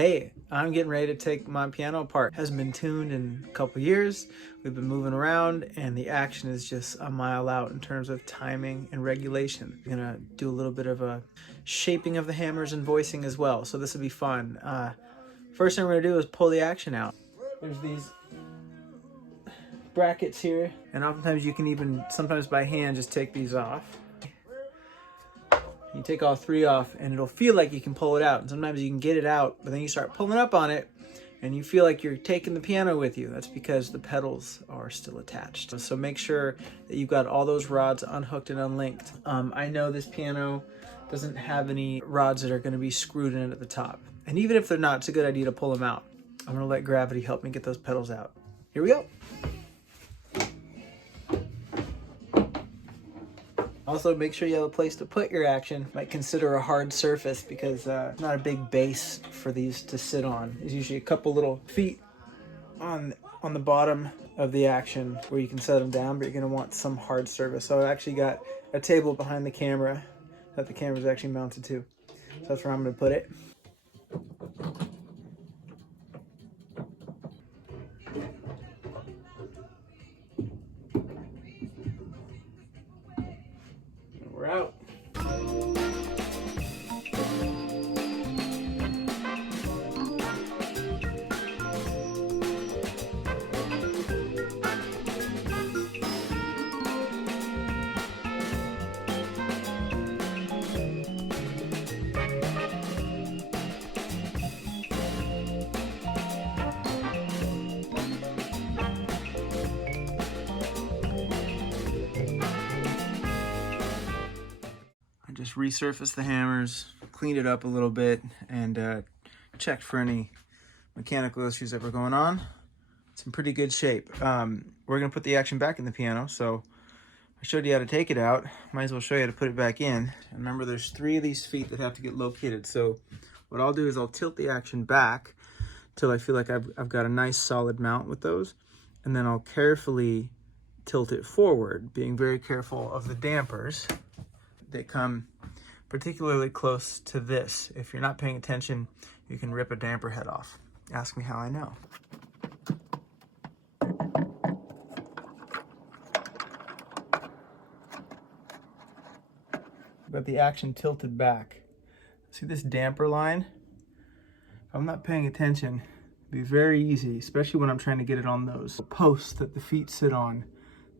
Hey, I'm getting ready to take my piano apart. It hasn't been tuned in a couple years. We've been moving around and the action is just a mile out in terms of timing and regulation. I'm gonna do a little bit of a shaping of the hammers and voicing as well, so this will be fun. First thing we're gonna do is pull the action out. There's these brackets here, and oftentimes you can even, sometimes by hand, just take these off. You take all three off and it'll feel like you can pull it out. And sometimes you can get it out, but then you start pulling up on it and you feel like you're taking the piano with you. That's because the pedals are still attached. So make sure that you've got all those rods unhooked and unlinked. I know this piano doesn't have any rods that are going to be screwed in it at the top. And even if they're not, it's a good idea to pull them out. I'm going to let gravity help me get those pedals out. Here we go. Also, make sure you have a place to put your action. Might consider a hard surface because it's not a big base for these to sit on. There's usually a couple little feet on the bottom of the action where you can set them down, but you're going to want some hard surface. So I actually got a table behind the camera that the camera is actually mounted to. So that's where I'm going to put it. We're out. I just resurfaced the hammers, cleaned it up a little bit, and checked for any mechanical issues that were going on. It's in pretty good shape. We're gonna put the action back in the piano, so I showed you how to take it out. Might as well show you how to put it back in. And remember, there's 3 of these feet that have to get located. So what I'll do is I'll tilt the action back till I feel like I've got a nice solid mount with those, and then I'll carefully tilt it forward, being very careful of the dampers. They come particularly close to this. If you're not paying attention, you can rip a damper head off. Ask me how I know. Got the action tilted back. See this damper line? If I'm not paying attention, it'd be very easy, especially when I'm trying to get it on those posts that the feet sit on.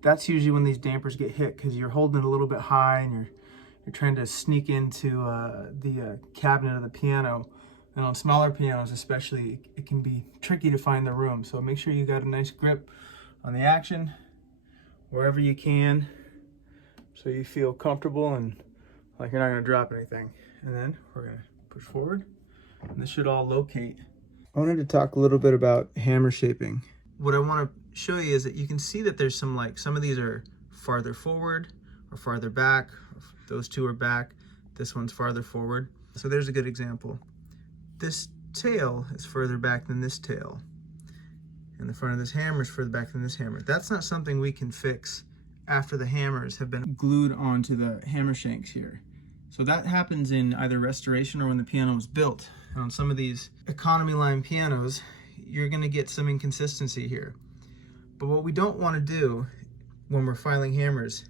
That's usually when these dampers get hit because you're holding it a little bit high and you're trying to sneak into the cabinet of the piano. And on smaller pianos especially, it can be tricky to find the room. So make sure you got a nice grip on the action wherever you can so you feel comfortable and like you're not gonna drop anything. And then we're gonna push forward and this should all locate. I wanted to talk a little bit about hammer shaping. What I wanna show you is that you can see that there's some of these are farther forward or farther back. Those 2 are back, this one's farther forward. So there's a good example. This tail is further back than this tail. And the front of this hammer is further back than this hammer. That's not something we can fix after the hammers have been glued onto the hammer shanks here. So that happens in either restoration or when the piano was built. And on some of these economy line pianos, you're gonna get some inconsistency here. But what we don't wanna do when we're filing hammers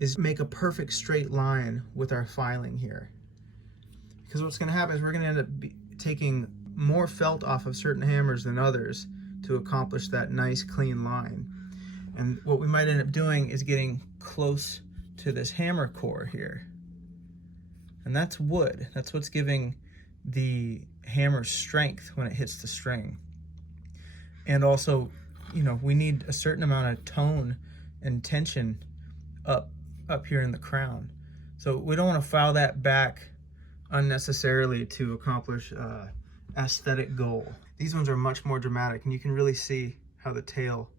is make a perfect straight line with our filing here. Because what's gonna happen is we're gonna end up taking more felt off of certain hammers than others to accomplish that nice clean line. And what we might end up doing is getting close to this hammer core here. And that's wood. That's what's giving the hammer strength when it hits the string. And also, you know, we need a certain amount of tone and tension up here in the crown. So we don't want to file that back unnecessarily to accomplish aesthetic goal. These ones are much more dramatic and you can really see how the tail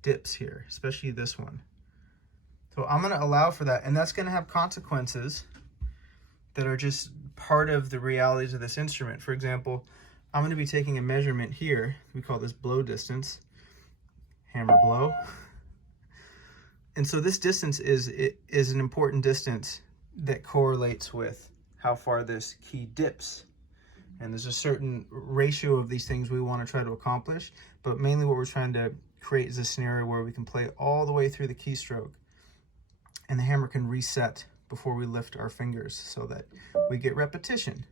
dips here, especially this one. So I'm going to allow for that, and that's going to have consequences that are just part of the realities of this instrument. For example, I'm going to be taking a measurement here. We call this blow distance, hammer blow. And so this distance is an important distance that correlates with how far this key dips. And there's a certain ratio of these things we want to try to accomplish, but mainly what we're trying to create is a scenario where we can play all the way through the keystroke and the hammer can reset before we lift our fingers so that we get repetition.